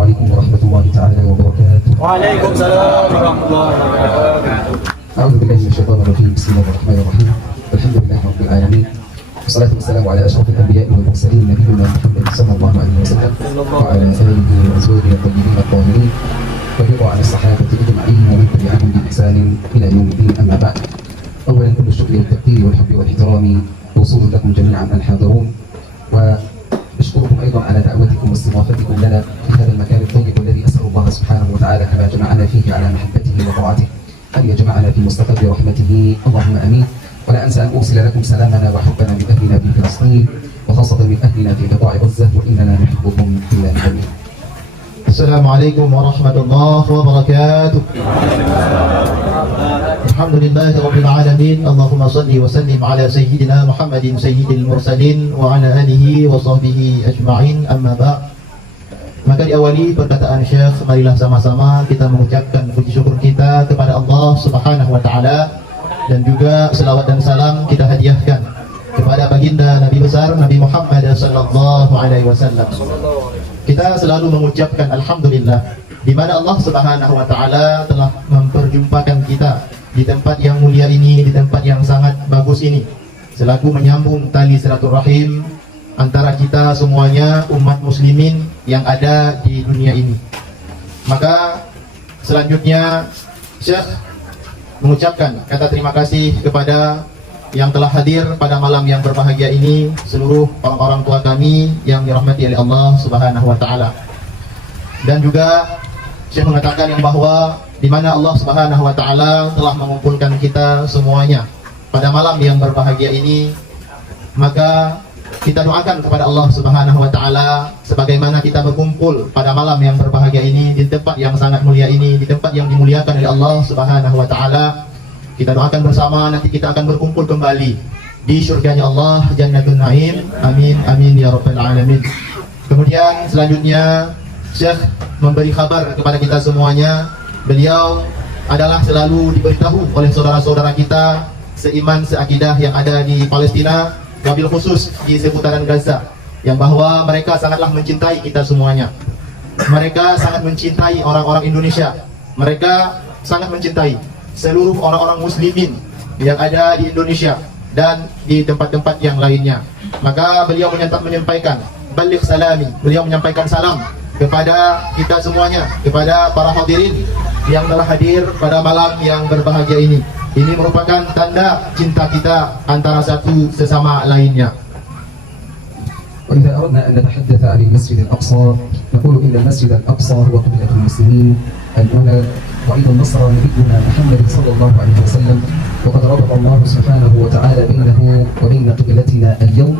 عليكم ورحمة الله تعالى وبركاته. وعليكم السلام ورحمة الله وبركاته. أعوذ بالله من الشيطان الرجيم. بسم الله الرحمن الرحيم. الحمد لله رب العالمين، والصلاة والسلام على أشرف الأنبياء والمرسلين نبينا محمد صلى الله عليه وسلم وعلى آله وأزواجه الطيبين الطاهرين والرضا عن الصحابة أجمعين ومن تبعهم بإحسان إلى يوم الدين. أما بعد، أولا كل الشكر والتقدير والحب والاحترام موصول لكم جميعا الحاضرون، وأشكركم أيضا على دعوتكم واستضافتكم لنا في هذا المكان الطيب الذي أسأل الله سبحانه وتعالى كما جمعنا فيه على محبته وطاعته أن يجمعنا في مستقر رحمته، اللهم آمين. ولا أنسى أن أرسل لكم سلامنا وحبنا من أهلنا في فلسطين، وخاصة من أهلنا في قطاع غزة، وإننا نحبكم في الله آمين. السلام عليكم ورحمة الله وبركاته. الحمد لله رب العالمين، اللهم صل وسلم على سيدنا محمد سيد المرسلين وعلى آله وصحبه أجمعين. أما بعد, maka diawali perkataan Syekh, marilah sama-sama kita mengucapkan puji syukur kita kepada Allah Subhanahu wa taala, dan juga selawat dan salam kita hadiahkan kepada baginda Nabi besar Nabi Muhammad sallallahu alaihi wasallam. Kita selalu mengucapkan alhamdulillah di mana Allah Subhanahu wa taala telah memperjumpakan kita di tempat yang mulia ini, di tempat yang sangat bagus ini, selaku menyambung tali silaturahim antara kita semuanya umat muslimin yang ada di dunia ini. Maka selanjutnya Syekh mengucapkan kata terima kasih kepada yang telah hadir pada malam yang berbahagia ini, seluruh orang-orang tua kami yang dirahmati oleh Allah Subhanahu wa taala. Dan juga Syekh mengatakan yang bahwa di mana Allah Subhanahu wa taala telah mengumpulkan kita semuanya pada malam yang berbahagia ini, maka kita doakan kepada Allah Subhanahu wa taala sebagaimana kita berkumpul pada malam yang berbahagia ini di tempat yang sangat mulia ini, di tempat yang dimuliakan oleh Allah Subhanahu wa taala. Kita doakan bersama nanti kita akan berkumpul kembali di surganya Allah, Jannatul Naim. Amin amin ya rabbal alamin. Kemudian selanjutnya Syekh memberi kabar kepada kita semuanya. Beliau adalah selalu diberitahu oleh saudara-saudara kita seiman seakidah yang ada di Palestina, wabil khusus di seputaran Gaza, yang bahwa mereka sangatlah mencintai kita semuanya. Mereka sangat mencintai orang-orang Indonesia. Mereka sangat mencintai seluruh orang-orang muslimin yang ada di Indonesia dan di tempat-tempat yang lainnya. Maka beliau menyampaikan balik salami, beliau menyampaikan salam kepada kita semuanya, kepada para hadirin yang telah hadir pada malam yang berbahagia ini. Ini merupakan tanda cinta kita antara satu sesama lainnya. وإذا أردنا أن نتحدث عن المسجد الأقصى نقول إن المسجد الأقصى هو قبلة المسلمين الأولى، وعيد النصر نبينا محمد صلى الله عليه وسلم، وقد ربط الله سبحانه وتعالى بينه وبين قبلتنا اليوم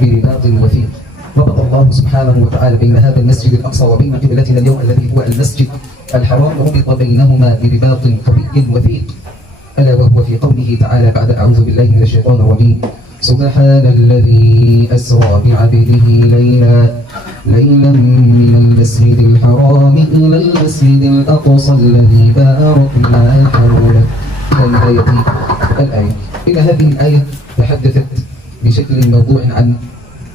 برباط وثيق. ربط الله سبحانه وتعالى بين هذا المسجد الأقصى وبين قبلتنا اليوم الذي هو المسجد الحرام، ربط بينهما برباط قوي وثيق، ألا وهو في قوله تعالى بعد أعوذ بالله من الشيطان الرجيم: سبحان الذي أسرى بعبده ليلا من المسجد الحرام إلى المسجد الأقصى الذي باركنا حوله. الآية. إن هذه الآية تحدثت بشكل موضوع عن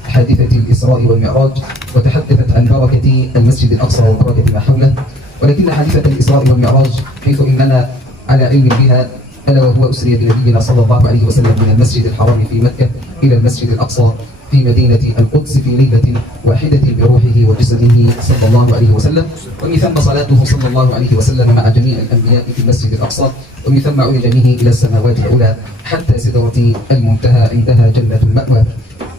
حادثة الإسراء والمعراج، وتحدثت عن بركة المسجد الأقصى وبركة ما حوله، ولكن حادثة الإسراء والمعراج حيث إننا على علم بها، ألا وهو أسري بنبينا صلى الله عليه وسلم من المسجد الحرام في مكة إلى المسجد الأقصى في مدينة القدس في ليلة واحدة بروحه وجسده صلى الله عليه وسلم، ومن ثم صلاته صلى الله عليه وسلم مع جميع الأنبياء في المسجد الأقصى، ومن ثم عرج به إلى السماوات العلى حتى سدرة المنتهى عندها جنة المأوى.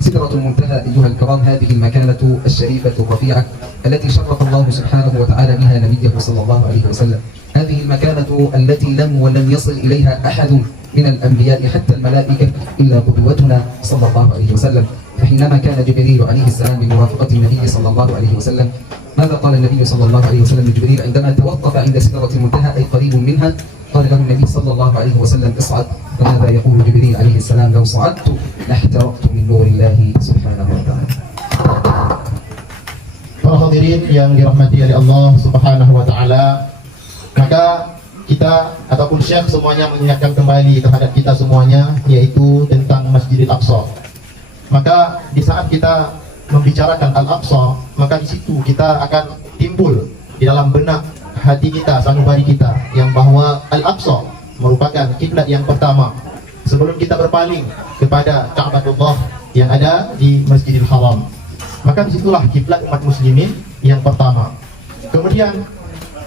سدرة المنتهى أيها الكرام هذه المكانة الشريفة الرفيعة التي شرف الله سبحانه وتعالى بها نبيه صلى الله عليه وسلم. هذه المكانة التي ولم يصل إليها أحد من الأنبياء حتى الملائكة إلا قدوتنا صلى الله عليه وسلم. فحينما كان جبريل عليه السلام بمرافقة النبي صلى الله عليه وسلم، ماذا قال النبي صلى الله عليه وسلم لجبريل عندما توقف عند سدرة المنتهى أي قريب منها؟ قال له النبي صلى الله عليه وسلم: اصعد. فماذا يقول جبريل عليه السلام: لو صعدت لاحترقت من نور الله سبحانه وتعالى. Para hadirin yang dirahmati oleh Allah Subhanahu wa taala, maka kita ataupun Syekh semuanya mengingatkan kembali terhadap kita semuanya, yaitu tentang Masjidil Aqsa. Maka di saat kita membicarakan Al-Aqsa, maka di situ kita akan timbul di dalam benak hati kita, sanubari kita, yang bahwa Al-Aqsa merupakan kiblat yang pertama sebelum kita berpaling kepada Ka'batullah yang ada di Masjidil Haram. Maka disitulah kiblat umat muslimin yang pertama. Kemudian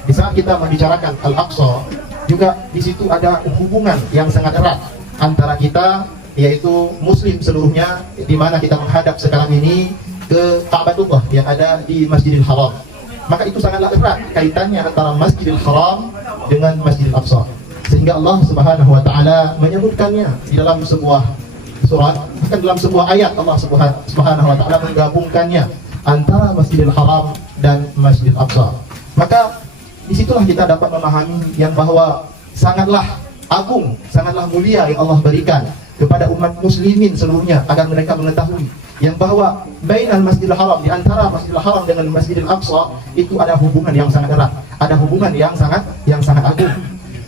di saat kita membicarakan Al-Aqsa, juga di situ ada hubungan yang sangat erat antara kita, yaitu muslim seluruhnya, di mana kita menghadap sekarang ini ke Ka'batullah yang ada di Masjidil Haram. Maka itu sangatlah erat kaitannya antara Masjidil Haram dengan Masjidil Aqsa, sehingga Allah Subhanahu wa taala menyebutkannya di dalam sebuah surat, bahkan dalam sebuah ayat Allah Subhanahu wa taala menggabungkannya antara Masjidil Haram dan Masjidil Aqsa. Maka disitulah kita dapat memahami yang bahwa sangatlah agung, sangatlah mulia yang Allah berikan kepada umat muslimin seluruhnya, agar mereka mengetahui yang bahwa bainal Masjidil Haram, di antara Masjidil Haram dengan Masjidil Aqsa itu ada hubungan yang sangat erat, ada hubungan yang sangat agung.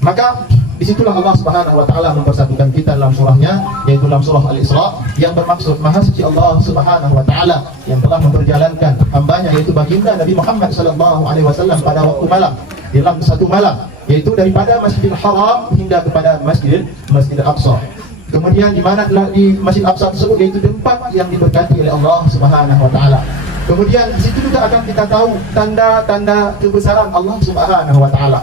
Maka disitulah Allah Subhanahu wa taala mempersatukan kita dalam surahnya, yaitu dalam surah Al-Isra, yang bermaksud Maha Suci Allah Subhanahu wa taala yang telah memperjalankan hambanya, yaitu baginda Nabi Muhammad sallallahu alaihi wasallam pada waktu malam, dalam satu malam, yaitu daripada Masjidil Haram hingga kepada Masjidil Aqsa. Kemudian di mana di Masjid Aqsa tersebut, yaitu tempat yang diberkati oleh Allah Subhanahu wa taala. Kemudian di situ juga akan kita tahu tanda-tanda kebesaran Allah Subhanahu wa taala.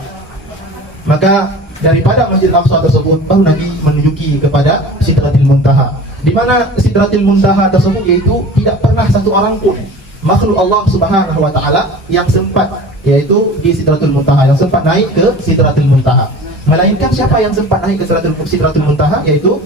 Maka daripada Masjid Aqsa tersebut baru Nabi menujuki kepada Sidratil Muntaha, di mana Sidratil Muntaha tersebut yaitu tidak pernah satu orang pun makhluk Allah Subhanahu wa taala yang sempat, yaitu di Sidratul Muntaha, yang sempat naik ke Sidratul Muntaha. Melainkan siapa yang sempat naik ke Sidratul Muntaha, yaitu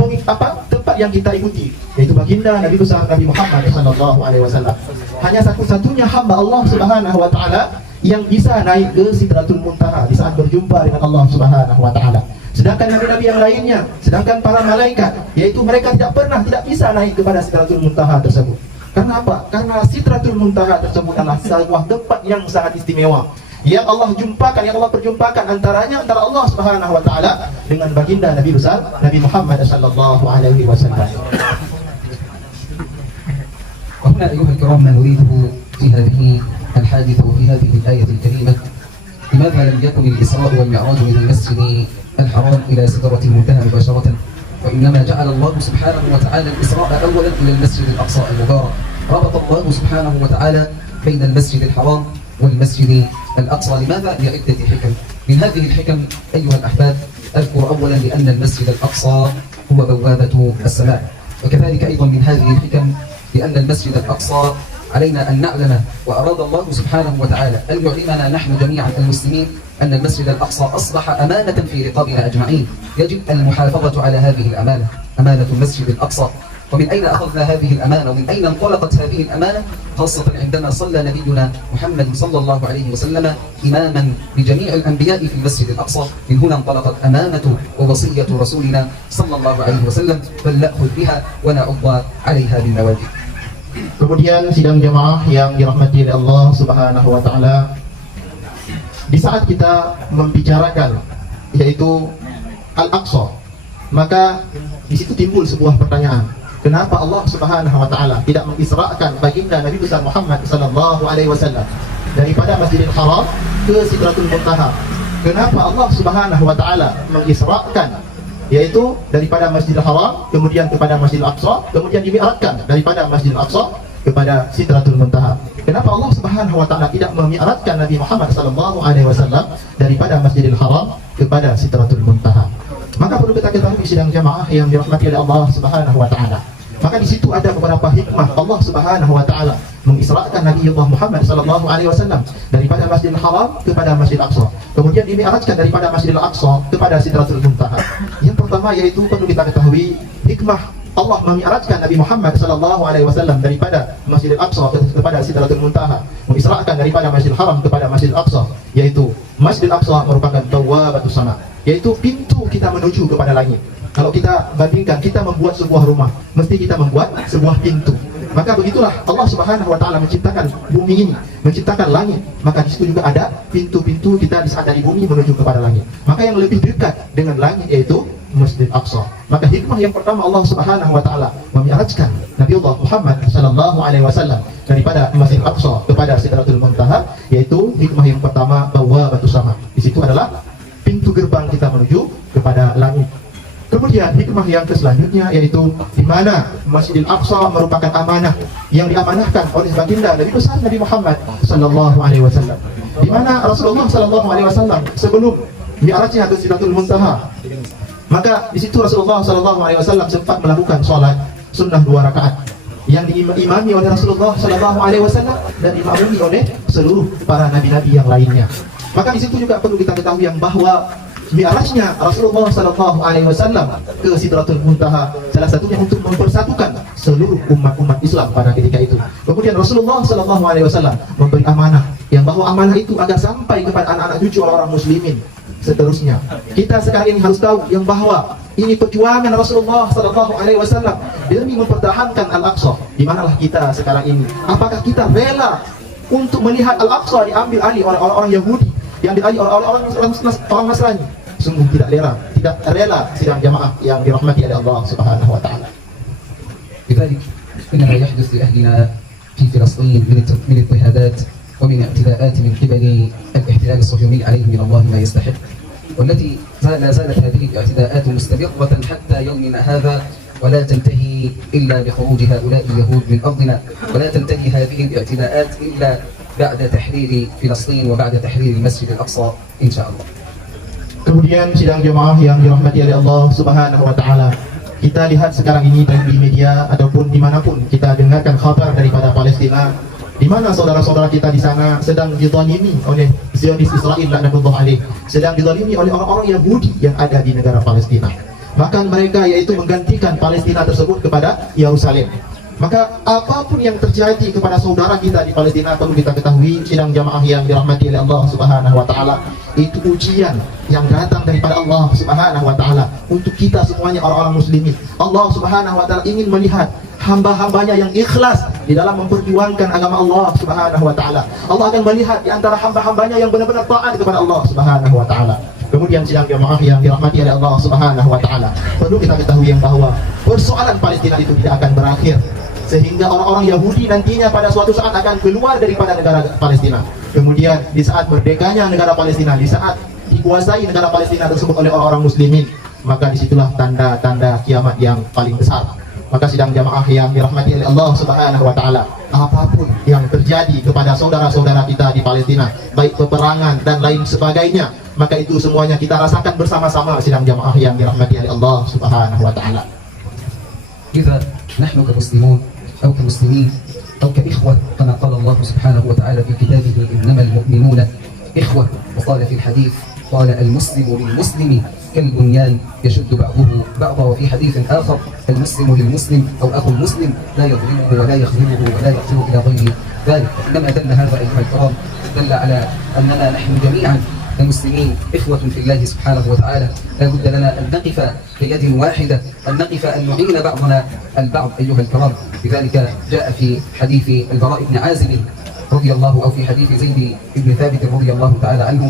tempat yang kita ikuti, yaitu baginda Nabi besar Nabi Muhammad sallallahu alaihi wasallam. Hanya satu-satunya hamba Allah Subhanahu wa taala yang bisa naik ke Sidratul Muntaha di saat berjumpa dengan Allah Subhanahu wa taala. Sedangkan nabi-nabi yang lainnya, sedangkan para malaikat, yaitu mereka tidak bisa naik kepada Sidratul Muntaha tersebut. Karena apa? Karena Sidratul Muntaha tersebut adalah sebuah tempat yang sangat istimewa, yang Allah jumpakan, yang Allah perjumpakan antara Allah Subhanahu wa taala dengan baginda Nabi besar Nabi Muhammad sallallahu alaihi wasallam. وهنا أيها الكرام ما نريده في هذه الحادثة وفي هذه الآية الكريمة، لماذا لم يكن الإسراء والمعراج من المسجد الحرام إلى سدرة المنتهى مباشرة، وإنما جعل الله سبحانه وتعالى الإسراء أولا إلى المسجد الأقصى المبارك. ربط الله سبحانه وتعالى بين المسجد الحرام والمسجد الأقصى. لماذا؟ لعدة حكم. من هذه الحكم أيها الأحباب أذكر أولا لأن المسجد الأقصى هو بوابة السماء، وكذلك أيضا من هذه الحكم لأن المسجد الأقصى علينا أن نعلم، وأراد الله سبحانه وتعالى أن يعلمنا نحن جميعا المسلمين أن المسجد الأقصى أصبح أمانة في رقابنا أجمعين. يجب المحافظة على هذه الأمانة، أمانة المسجد الأقصى. ومن أين أخذنا هذه الأمانة ومن أين انطلقت هذه الأمانة؟ خاصة عندما صلى نبينا محمد صلى الله عليه وسلم إماما لجميع الأنبياء في المسجد الأقصى. من هنا انطلقت أمانة ووصية رسولنا صلى الله عليه وسلم، فلنأخذ بها ونعض عليها بالنواجذ. Kemudian sidang jamaah yang dirahmati oleh Allah Subhanahu wa taala, di saat kita membicarakan yaitu Al-Aqsa, maka di situ timbul sebuah pertanyaan. Kenapa Allah Subhanahu wa taala tidak mengisrakan baginda Nabi besar Muhammad sallallahu alaihi wasallam daripada Masjidil Haram ke Sidratul Muntaha? Kenapa Allah Subhanahu wa taala mengisrakan yaitu daripada Masjidil Haram kemudian kepada Masjidil Aqsa, kemudian dimi'rajkan daripada Masjidil Aqsa kepada Sidratul Muntaha? Kenapa Allah Subhanahu wa taala tidak memi'rajkan Nabi Muhammad sallallahu alaihi wasallam daripada Masjidil Haram kepada Sidratul Muntaha? Maka perlu kita ketahui sidang jamaah yang dirahmati oleh Allah Subhanahu wa taala. Maka di situ ada beberapa hikmah Allah Subhanahu wa taala mengisrakan Nabi Muhammad sallallahu alaihi wasallam daripada Masjidil Haram kepada Masjidil Aqsa, kemudian dimi'rajkan daripada Masjidil Aqsa kepada Sidratul Muntaha. Yang pertama yaitu perlu kita ketahui hikmah Allah memi'rajkan Nabi Muhammad sallallahu alaihi wasallam daripada Masjidil Aqsa kepada Sidratul Muntaha, mengisrakan daripada Masjidil Haram kepada Masjidil Aqsa, yaitu Masjidil Aqsa merupakan bawabatus sama, yaitu pintu kita menuju kepada langit. Kalau kita bandingkan, kita membuat sebuah rumah, mesti kita membuat sebuah pintu. Maka begitulah Allah Subhanahu wa taala menciptakan bumi ini, menciptakan langit. Maka di situ juga ada pintu-pintu kita di saat dari bumi menuju kepada langit. Maka yang lebih dekat dengan langit yaitu Masjid Aqsa. Maka hikmah yang pertama Allah Subhanahu wa taala memi'rajkan Nabiullah Muhammad sallallahu alaihi wasallam daripada Masjid Aqsa kepada Sidratul Muntaha, yaitu hikmah yang pertama bahwa batu sama. Di situ adalah pintu gerbang kita menuju kepada langit. Kemudian hikmah yang selanjutnya yaitu di mana Masjidil Aqsa merupakan amanah yang diamanahkan oleh baginda Nabi besar Nabi Muhammad sallallahu alaihi wasallam. Di mana Rasulullah sallallahu alaihi wasallam sebelum mi'rajnya ke Sidratul Muntaha, maka di situ Rasulullah sallallahu alaihi wasallam sempat melakukan sholat sunnah 2 rakaat yang diimami oleh Rasulullah sallallahu alaihi wasallam dan diimami oleh seluruh para nabi-nabi yang lainnya. Maka di situ juga perlu kita ketahui yang bahwa mi'rajnya Rasulullah sallallahu alaihi wasallam ke Sidratul Muntaha salah satunya untuk mempersatukan seluruh umat-umat Islam pada ketika itu. Kemudian Rasulullah sallallahu alaihi wasallam memberi amanah yang bahwa amanah itu agar sampai kepada anak-anak cucu orang-orang muslimin seterusnya. Kita sekarang ini harus tahu yang bahwa ini perjuangan Rasulullah sallallahu alaihi wasallam demi mempertahankan Al-Aqsa. Di manalah kita sekarang ini? Apakah kita rela untuk melihat Al-Aqsa diambil alih oleh orang-orang Yahudi, yang diambil oleh orang Nasrani? Sungguh tidak rela sidang jamaah yang dirahmati oleh Allah Subhanahu wa taala. لذلك إنما يحدث لأهلنا في فلسطين من اضطهادات ومن اعتداءات من قبل الاحتلال الصهيوني عليه من الله ما يستحق، والتي لا زالت هذه الاعتداءات مستمرة حتى يومنا هذا، ولا تنتهي إلا بخروج هؤلاء اليهود من أرضنا، ولا تنتهي هذه الاعتداءات إلا بعد تحرير فلسطين وبعد تحرير المسجد الأقصى إن شاء الله. Kemudian sidang jemaah yang dirahmati oleh Allah Subhanahu wa taala, kita lihat sekarang ini di media ataupun dimanapun kita dengarkan kabar daripada Palestina, di mana saudara-saudara kita di sana sedang dizalimi oleh Zionis Israel laknatullah alaih, sedang dizalimi oleh orang-orang Yahudi yang ada di negara Palestina. Maka mereka yaitu menggantikan Palestina tersebut kepada Yerusalem. Maka apapun yang terjadi kepada saudara kita di Palestina, perlu kita ketahui sidang jamaah yang dirahmati oleh Allah Subhanahu wa taala, itu ujian yang datang daripada Allah Subhanahu wa taala untuk kita semuanya orang-orang muslimin. Allah Subhanahu wa taala ingin melihat hamba-hambanya yang ikhlas di dalam memperjuangkan agama Allah Subhanahu wa taala. Allah akan melihat di antara hamba-hambanya yang benar-benar taat kepada Allah Subhanahu wa taala. Kemudian sidang jamaah yang dirahmati oleh Allah Subhanahu wa taala, perlu kita ketahui yang bahwa persoalan Palestina itu tidak akan berakhir, sehingga orang-orang Yahudi nantinya pada suatu saat akan keluar daripada negara Palestina. Kemudian di saat merdekanya negara Palestina, di saat dikuasai negara Palestina tersebut oleh orang-orang muslimin, maka disitulah tanda-tanda kiamat yang paling besar. Maka sidang jamaah yang dirahmati oleh Allah Subhanahu wa taala, apapun yang terjadi kepada saudara-saudara kita di Palestina, baik peperangan dan lain sebagainya, maka itu semuanya kita rasakan bersama-sama sidang jamaah yang dirahmati oleh Allah Subhanahu wa taala. إذا نحن كمسلمون أو كمسلمين أو كإخوة، كما قال الله سبحانه وتعالى في كتابه إنما المؤمنون إخوة، وقال في الحديث قال المسلم للمسلم كالبنيان يشد بعضه بعضا، وفي حديث آخر المسلم للمسلم أو أخو المسلم لا يظلمه ولا يخذله ولا يقتله إلى غير ذلك. إنما دل هذا أيها الكرام دل على أننا نحن جميعا كمسلمين إخوة في الله سبحانه وتعالى، لا بد لنا أن نقف بيد واحدة، أن نقف أن نعين بعضنا البعض أيها الكرام. لذلك جاء في حديث البراء بن عازب رضي الله، أو في حديث زيد بن ثابت رضي الله تعالى عنه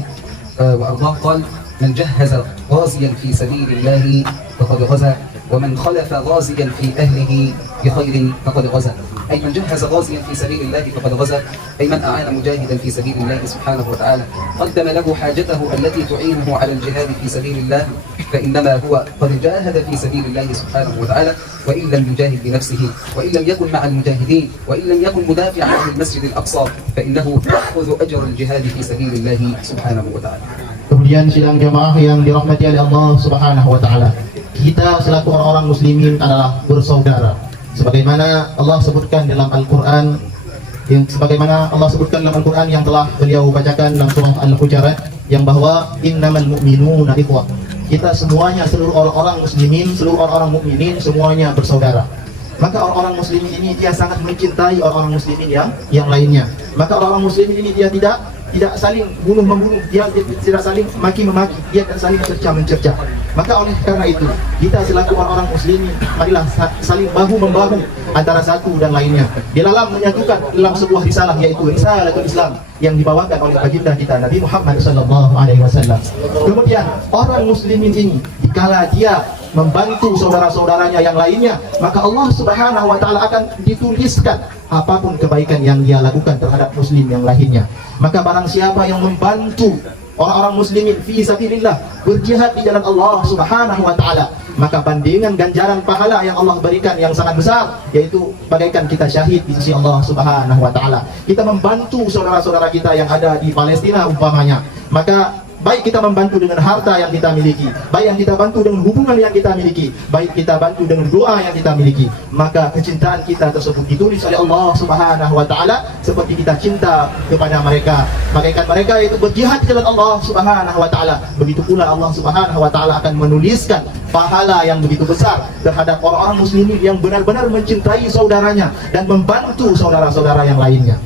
وأرضاه، قال من جهز غازيا في سبيل الله فقد غزا، ومن خلف غازيا في أهله بخير فقد غزا. أي من جهز غازيا في سبيل الله فقد غزا، أي من أعان مجاهدا في سبيل الله سبحانه وتعالى، قدم له حاجته التي تعينه على الجهاد في سبيل الله، فإنما هو قد جاهد في سبيل الله سبحانه وتعالى، وإن لم يجاهد بنفسه، وإن لم يكن مع المجاهدين، وإن لم يكن مدافعا عن المسجد الأقصى، فإنه يأخذ أجر الجهاد في سبيل الله سبحانه وتعالى. Kemudian sidang jamaah yang dirahmati oleh Allah Subhanahu wa taala, kita selaku orang-orang muslimin adalah bersaudara. Sebagaimana Allah sebutkan dalam Al-Qur'an, yang telah beliau bacakan dalam surah Al-Hujurat, yang bahwa innamal mu'minuna ikhwah. Kita semuanya, seluruh orang-orang muslimin, seluruh orang-orang mukminin semuanya bersaudara. Maka orang-orang muslimin ini dia sangat mencintai orang-orang muslimin yang lainnya. Maka orang-orang muslimin ini dia tidak saling bunuh-membunuh, dia tidak saling maki-memaki, dia tidak saling cerca-mencerca. Maka oleh karena itu, kita selaku orang-orang muslimin, marilah saling bahu-membahu antara satu dan lainnya di dalam menyatukan dalam sebuah risalah, yaitu Risalatul Islam yang dibawakan oleh baginda kita Nabi Muhammad sallallahu alaihi wasallam. Kemudian orang muslimin ini tatkala dia membantu saudara-saudaranya yang lainnya, maka Allah Subhanahu wa taala akan dituliskan apapun kebaikan yang dia lakukan terhadap muslim yang lainnya. Maka barang siapa yang membantu orang-orang muslimin fi sabilillah, berjihad di jalan Allah Subhanahu wa taala, maka bandingan ganjaran pahala yang Allah berikan yang sangat besar, yaitu bagaikan kita syahid di sisi Allah Subhanahu wa taala. Kita membantu saudara-saudara kita yang ada di Palestina umpamanya, maka baik kita membantu dengan harta yang kita miliki, baik yang kita bantu dengan hubungan yang kita miliki, baik kita bantu dengan doa yang kita miliki, maka kecintaan kita tersebut ditulis oleh Allah Subhanahu wa taala seperti kita cinta kepada mereka. Bagaikan mereka itu berjihad di jalan Allah Subhanahu wa taala, begitu pula Allah Subhanahu wa taala akan menuliskan pahala yang begitu besar terhadap orang-orang muslimin yang benar-benar mencintai saudaranya dan membantu saudara-saudara yang lainnya.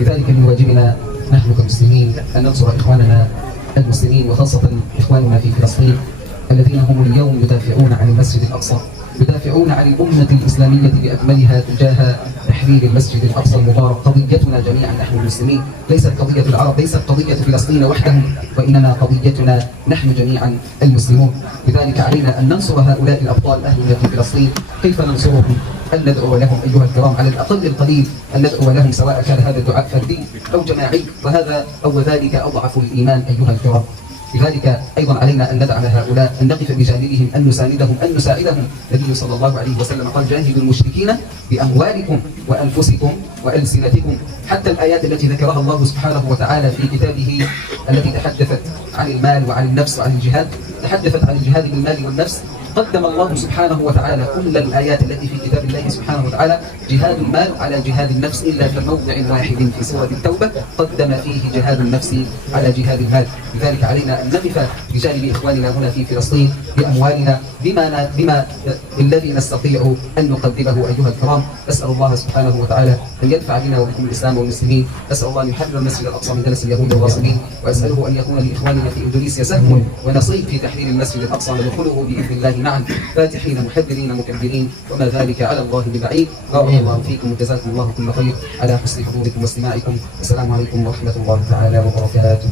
لذلك من واجبنا نحن كمسلمين أن ننصر إخواننا المسلمين وخاصة إخواننا في فلسطين الذين هم اليوم يدافعون عن المسجد الأقصى، يدافعون عن الأمة الإسلامية بأكملها تجاه تحرير المسجد الأقصى المبارك. قضيتنا جميعا نحن المسلمين، ليست قضية العرب، ليست قضية فلسطين وحدهم، وإنما قضيتنا نحن جميعا المسلمون. لذلك علينا أن ننصر هؤلاء الأبطال أهلنا في فلسطين. كيف ننصرهم؟ أن ندعو لهم أيها الكرام، على الأقل القليل أن ندعو لهم، سواء كان هذا الدعاء فردي أو جماعي، وذلك أضعف الإيمان أيها الكرام. لذلك أيضا علينا أن ندعم هؤلاء، أن نقف بجانبهم، أن نساندهم، أن نساعدهم. النبي صلى الله عليه وسلم قال: جاهدوا المشركين بأموالكم وأنفسكم وألسنتكم. حتى الآيات التي ذكرها الله سبحانه وتعالى في كتابه التي تحدثت عن المال وعن النفس وعن الجهاد، تحدثت عن الجهاد بالمال والنفس. قدم الله سبحانه وتعالى كل الآيات التي في كتاب الله سبحانه وتعالى جهاد المال على جهاد النفس، إلا في موضع واحد في سورة التوبة قدم فيه جهاد النفس على جهاد المال. لذلك علينا أن نقف بجانب إخواننا هنا في فلسطين بأموالنا، بما الذي نستطيع أن نقدمه أيها الكرام. أسأل الله سبحانه وتعالى أن يدفع بنا وبكم الإسلام والمسلمين. أسأل الله أن يحرر المسجد الأقصى من دنس اليهود والغاصبين، وأسأله أن يكون لإخواننا في إندونيسيا سهم ونصيب في تحرير المسجد الأقصى وندخله بإذن الله معا، فاتحين محذرين مكبرين، وما ذلك على الله ببعيد. بارك الله فيكم وجزاكم الله كل خير على حسن حضوركم واستماعكم. السلام عليكم ورحمة الله تعالى وبركاته.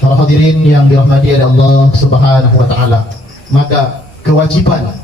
Para hadirin yang dirahmati oleh Allah Subhanahu wa taala, maka kewajiban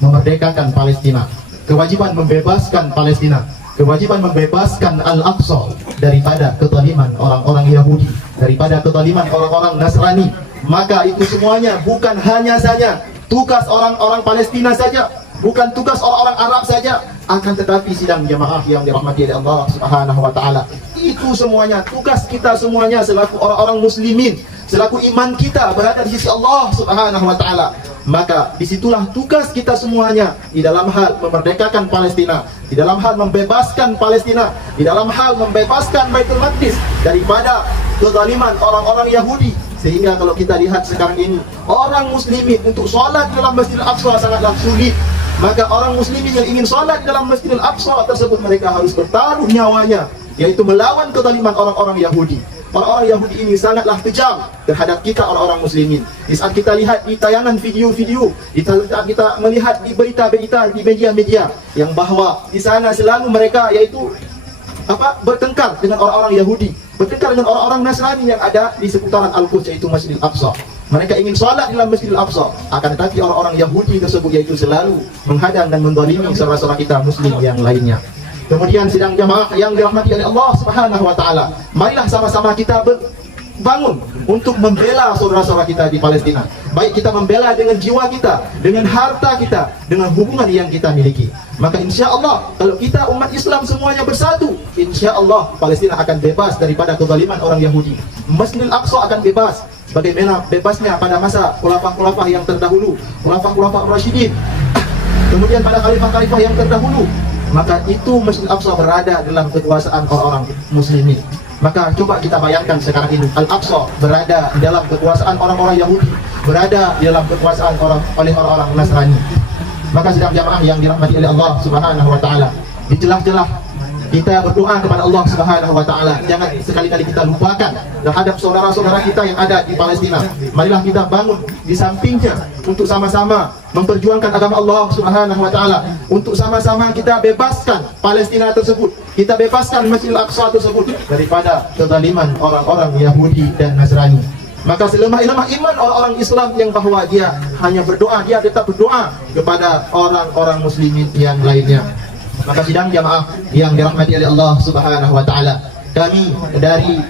memerdekakan Palestina, kewajiban membebaskan Palestina, kewajiban membebaskan Al-Aqsa daripada kezaliman orang-orang Yahudi, daripada kezaliman orang-orang Nasrani, maka itu semuanya bukan hanya saja tugas orang-orang Palestina saja, bukan tugas orang-orang Arab saja, akan tetapi sidang jamaah yang dirahmati oleh Allah Subhanahu wa taala, itu semuanya tugas kita semuanya selaku orang-orang muslimin, selaku iman kita berada di sisi Allah Subhanahu wa taala. Maka disitulah tugas kita semuanya di dalam hal memerdekakan Palestina, di dalam hal membebaskan Palestina, di dalam hal membebaskan Baitul Maqdis daripada kezaliman orang-orang Yahudi. Sehingga kalau kita lihat sekarang ini, orang muslimin untuk sholat dalam Masjidil Aqsa sangatlah sulit. Maka orang muslimin yang ingin sholat dalam Masjidil Aqsa tersebut, mereka harus bertaruh nyawanya, yaitu melawan kezaliman orang-orang Yahudi. Orang-orang Yahudi ini sangatlah kejam terhadap kita orang-orang muslimin. Di saat kita lihat di tayangan video-video, di saat kita melihat di berita-berita, di media-media, yang bahwa di sana selalu mereka yaitu bertengkar dengan orang-orang Yahudi, bertengkar dengan orang-orang Nasrani yang ada di seputaran Al-Quds, yaitu Masjidil Aqsa. Mereka ingin sholat dalam Masjidil Aqsa, akan tetapi orang-orang Yahudi tersebut yaitu selalu menghadang dan mendolimi saudara-saudara kita muslim yang lainnya. Kemudian sidang jamaah yang dirahmati oleh Allah Subhanahu wa taala, marilah sama-sama kita bangun untuk membela saudara-saudara kita di Palestina. Baik kita membela dengan jiwa kita, dengan harta kita, dengan hubungan yang kita miliki. Maka insya Allah kalau kita umat Islam semuanya bersatu, insya Allah Palestina akan bebas daripada kezaliman orang Yahudi. Masjidil Aqsa akan bebas, sebagaimana bebasnya pada masa khulafah-khulafah yang terdahulu, khulafah-khulafah Rasyidin. Kemudian pada khalifah-khalifah yang terdahulu, maka itu Masjid Al-Aqsa berada dalam kekuasaan orang-orang muslimin. Maka coba kita bayangkan sekarang ini Al-Aqsa berada di dalam kekuasaan orang-orang Yahudi, berada di dalam kekuasaan oleh orang-orang Nasrani. Maka sidang jamaah yang dirahmati oleh Allah Subhanahu wa taala, di celah-celah kita berdoa kepada Allah Subhanahu wa taala, jangan sekali-kali kita lupakan terhadap saudara-saudara kita yang ada di Palestina. Marilah kita bangun di sampingnya untuk sama-sama memperjuangkan agama Allah Subhanahu wa taala, untuk sama-sama kita bebaskan Palestina tersebut, kita bebaskan Masjidil Aqsa tersebut daripada kezaliman orang-orang Yahudi dan Nasrani. Maka selemah-lemah iman orang-orang Islam yang bahwa dia hanya berdoa, dia tetap berdoa kepada orang-orang muslimin yang lainnya. Maka sidang jamaah yang dirahmati oleh Allah Subhanahu wa taala, kami dari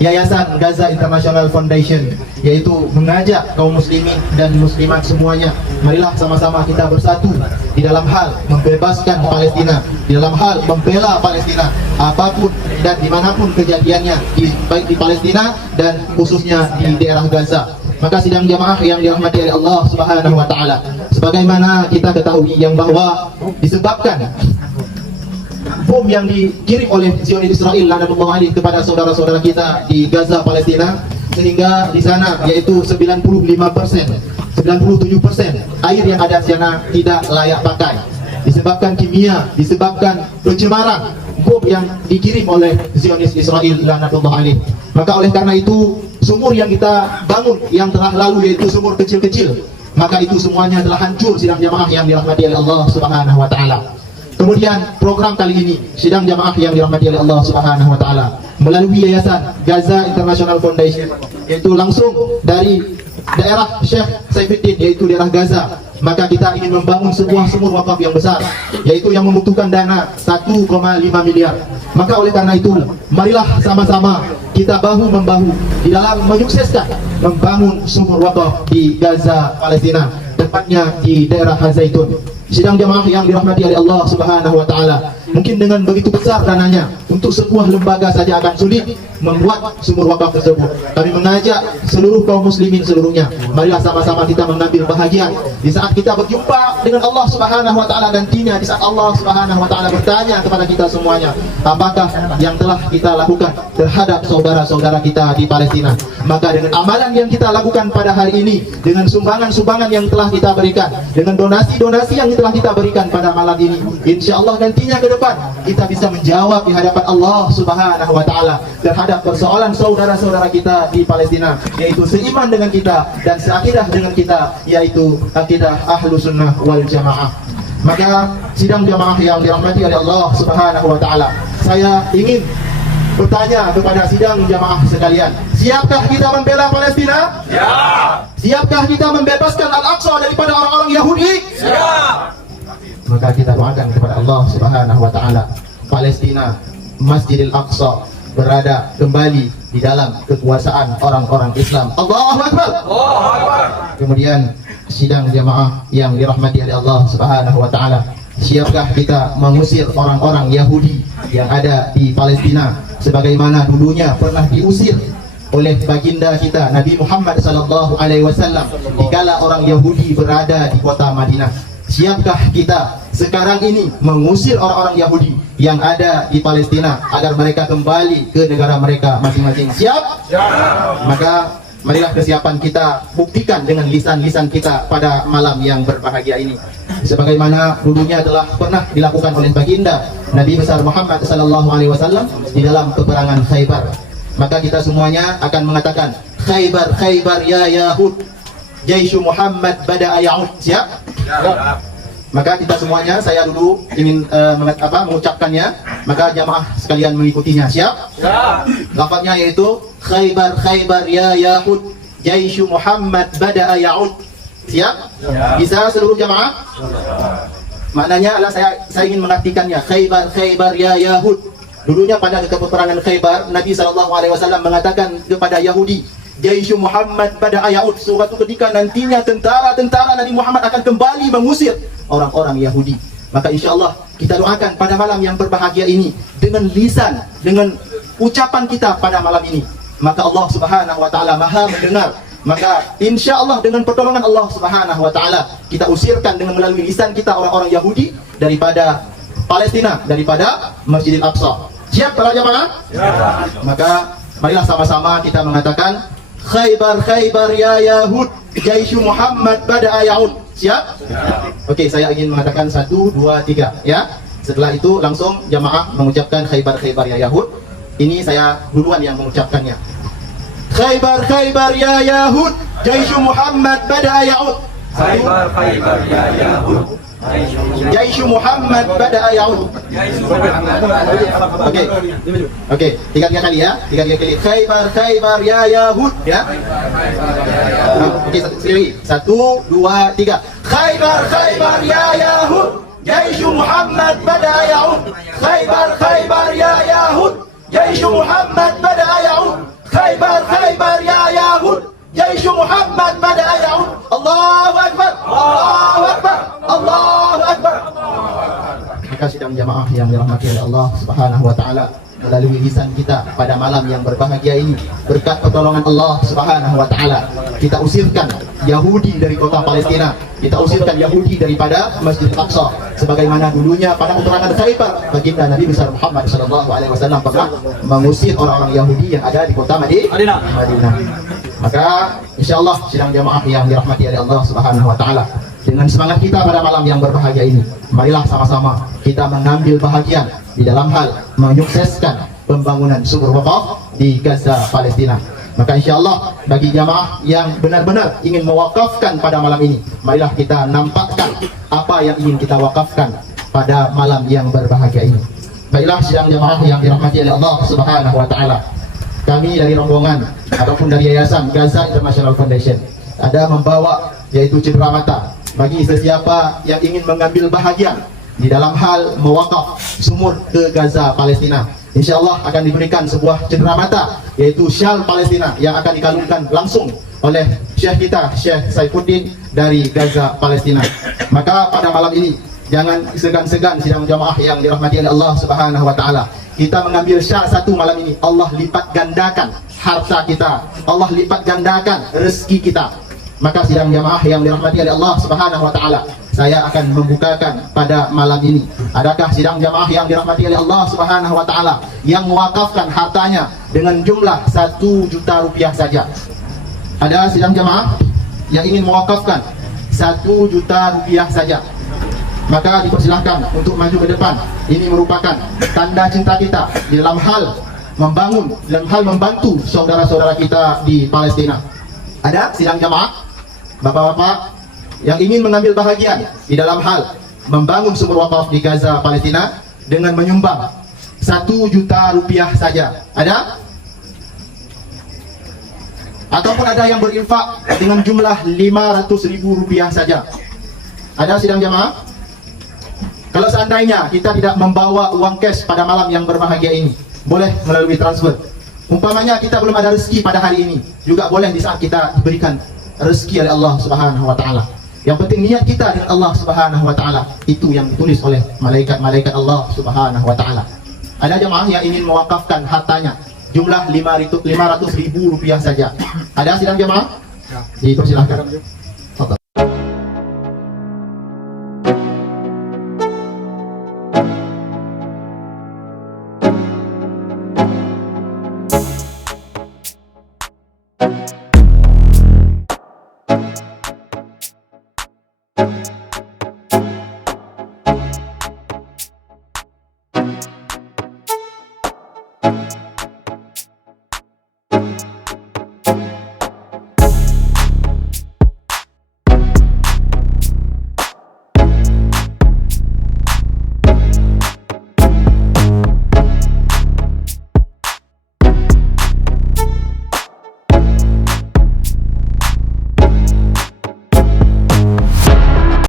Yayasan Gaza International Foundation yaitu mengajak kaum muslimin dan muslimat semuanya, marilah sama-sama kita bersatu di dalam hal membebaskan Palestina, di dalam hal membela Palestina apapun dan dimanapun kejadiannya, baik di Palestina dan khususnya di daerah Gaza. Maka sidang jamaah yang dirahmati oleh Allah Subhanahu wa taala, sebagaimana kita ketahui yang bahwa disebabkan bom yang dikirim oleh Zionis Israel laknatullah alaih kepada saudara-saudara kita di Gaza Palestina, sehingga di sana yaitu 95%, 97% air yang ada di sana tidak layak pakai, disebabkan kimia, disebabkan pencemaran bom yang dikirim oleh Zionis Israel laknatullah alaih. Maka oleh karena itu sumur yang kita bangun yang telah lalu yaitu sumur kecil-kecil, maka itu semuanya telah hancur sidang jamaah yang dirahmati oleh Allah Subhanahu wa taala. Kemudian program kali ini sidang jamaah yang dirahmati oleh Allah Subhanahu wa taala melalui Yayasan Gaza International Foundation, yaitu langsung dari daerah Syekh Saifuddin yaitu daerah Gaza. Maka kita ingin membangun sebuah sumur wakaf yang besar, yaitu yang membutuhkan dana 1,5 miliar. Maka oleh karena itu marilah sama-sama kita bahu membahu di dalam menyukseskan membangun sumur wakaf di Gaza Palestina, tepatnya di daerah Zaitun. Sidang jamaah yang dirahmati oleh Allah Subhanahu wa taala, mungkin dengan begitu besar dananya untuk sebuah lembaga saja akan sulit membuat sumur wakaf tersebut. Kami mengajak seluruh kaum muslimin seluruhnya, marilah sama-sama kita mengambil bahagian di saat kita berjumpa dengan Allah Subhanahu wa taala, nantinya di saat Allah Subhanahu wa taala bertanya kepada kita semuanya, apakah yang telah kita lakukan terhadap saudara-saudara kita di Palestina. Maka dengan amalan yang kita lakukan pada hari ini, dengan sumbangan-sumbangan yang telah kita berikan, dengan donasi-donasi yang telah kita berikan pada malam ini, insya Allah nantinya ke depan kita bisa menjawab di hadapan Allah Subhanahu wa taala terhadap persoalan saudara-saudara kita di Palestina, yaitu seiman dengan kita dan seakidah dengan kita, yaitu akidah ahlu sunnah wal jamaah. Maka sidang jamaah yang dirahmati oleh Allah Subhanahu wa taala, saya ingin bertanya kepada sidang jamaah sekalian, siapkah kita membela Palestina? Siap. Siapkah kita membebaskan Al-Aqsa daripada orang-orang Yahudi? Siap. Maka kita doakan kepada Allah Subhanahu wa taala, Palestina, Masjidil Aqsa berada kembali di dalam kekuasaan orang-orang Islam. Allahu Akbar. Allahu Akbar. Kemudian sidang jamaah yang dirahmati oleh Allah Subhanahu wa taala, siapkah kita mengusir orang-orang Yahudi yang ada di Palestina sebagaimana dulunya pernah diusir oleh baginda kita Nabi Muhammad sallallahu alaihi wasallam dikala orang Yahudi berada di kota Madinah? Siapkah kita sekarang ini mengusir orang-orang Yahudi yang ada di Palestina agar mereka kembali ke negara mereka masing-masing? Siap? Siap. Maka marilah kesiapan kita buktikan dengan lisan-lisan kita pada malam yang berbahagia ini, sebagaimana dulunya telah pernah dilakukan oleh baginda Nabi besar Muhammad sallallahu alaihi wasallam di dalam peperangan Khaybar. Maka kita semuanya akan mengatakan, Khaybar, Khaybar ya Yahud, Jaishu Muhammad bada'a ya'ud. Siap? Siap. Maka kita semuanya, saya dulu ingin mengucapkannya, maka jamaah sekalian mengikutinya. Siap? Siap. Lafaznya yaitu Khaybar, Khaybar ya Yahud, Jaishu Muhammad bada'a ya'ud. Siap? Siap. Bisa seluruh jamaah? Maknanya adalah saya ingin mengartikannya, Khaybar, Khaybar ya Yahud. Dulunya pada peperangan Khaybar, Nabi SAW mengatakan kepada Yahudi, Jaishu Muhammad pada Ayaud, suatu ketika nantinya tentara-tentara Nabi Muhammad akan kembali mengusir orang-orang Yahudi. Maka insya Allah kita doakan pada malam yang berbahagia ini dengan lisan, dengan ucapan kita pada malam ini, maka Allah Subhanahu wa taala Maha mendengar. Maka insya Allah dengan pertolongan Allah Subhanahu wa taala kita usirkan dengan melalui lisan kita orang-orang Yahudi daripada Palestina, daripada Masjidil Aqsa. Siap para jamaah? Siap. Maka marilah sama-sama kita mengatakan, Khaybar, Khaybar ya Yahud, Jaishu Muhammad bada'a ya'ud. Siap? Oke, saya ingin mengatakan 1, 2, 3 ya. Setelah itu langsung jamaah mengucapkan Khaybar, Khaybar ya Yahud. Ini saya duluan yang mengucapkannya. Khaybar, Khaybar ya Yahud, Jaishu Muhammad bada'a ya'ud. Khaybar, Khaybar ya Yahud, Jaishu Muhammad bada'a ya'ud. Okey. Okey, tiga kali ya. Tiga kali. Khaybar, Khaybar ya Yahud ya. Okey, sekali lagi. 1 2 3. Khaybar, Khaybar ya Yahud. Jaishu Muhammad bada'a ya'ud. Khaybar, Khaybar ya Yahud. Jaishu Muhammad bada'a ya'ud. Khaybar, Khaybar ya Yahud. Jaishu Muhammad bada'a ya'ud. Allahu Akbar. Allahu Akbar. Allahu Akbar. Maka sidang jamaah yang dirahmati oleh Allah Subhanahu wa taala, melalui lisan kita pada malam yang berbahagia ini, berkat pertolongan Allah Subhanahu wa taala, kita usirkan Yahudi dari kota Palestina, kita usirkan Yahudi daripada Masjid Al-Aqsa, sebagaimana dulunya pada peperangan Khaybar baginda Nabi besar Muhammad sallallahu alaihi wasallam pernah mengusir orang-orang Yahudi yang ada di kota Madinah. Maka insyaallah sidang jamaah yang dirahmati oleh Allah Subhanahu wa taala, dengan semangat kita pada malam yang berbahagia ini, marilah sama-sama kita mengambil bahagian di dalam hal menyukseskan pembangunan sumur wakaf di Gaza, Palestina. Maka insyaallah bagi jamaah yang benar-benar ingin mewakafkan pada malam ini, marilah kita nampakkan apa yang ingin kita wakafkan pada malam yang berbahagia ini. Baiklah sidang jamaah yang dirahmati oleh Allah Subhanahu wa taala, kami dari rombongan ataupun dari Yayasan Gaza International Foundation ada membawa yaitu cenderamata bagi sesiapa yang ingin mengambil bahagian di dalam hal mewakaf sumur ke Gaza, Palestina. InsyaAllah akan diberikan sebuah cenderamata yaitu syal Palestina yang akan dikalungkan langsung oleh Syekh kita, Syekh Saifuddin dari Gaza, Palestina. Maka pada malam ini jangan segan-segan sidang jamaah yang dirahmati oleh Allah Subhanahu wa taala. Kita mengambil syal satu malam ini, Allah lipat gandakan harta kita, Allah lipat gandakan rezeki kita. Maka sidang jamaah yang dirahmati oleh Allah Subhanahu wa taala, saya akan membukakan pada malam ini. Adakah sidang jamaah yang dirahmati oleh Allah Subhanahu wa taala yang mewakafkan hartanya dengan jumlah 1 juta rupiah saja? Ada sidang jamaah yang ingin mewakafkan 1 juta rupiah saja? Maka dipersilahkan untuk maju ke depan. Ini merupakan tanda cinta kita di dalam hal membangun, dalam hal membantu saudara-saudara kita di Palestina. Ada sidang jamaah bapak-bapak yang ingin mengambil bahagian di dalam hal membangun sumur wakaf di Gaza, Palestina dengan menyumbang 1 juta rupiah saja? Ada? Ataupun ada yang berinfak dengan jumlah 500.000 rupiah saja? Ada sidang jamaah? Kalau seandainya kita tidak membawa uang cash pada malam yang berbahagia ini, boleh melalui transfer. Umpamanya kita belum ada rezeki pada hari ini, juga boleh di saat kita diberikan rezeki oleh Allah Subhanahu wa taala. Yang penting niat kita dengan Allah Subhanahu wa taala, itu yang ditulis oleh malaikat-malaikat Allah Subhanahu wa taala. Ada jemaah yang ingin mewakafkan hartanya jumlah 500.000 rupiah saja? Ada sidang jemaah? Dipersilahkan.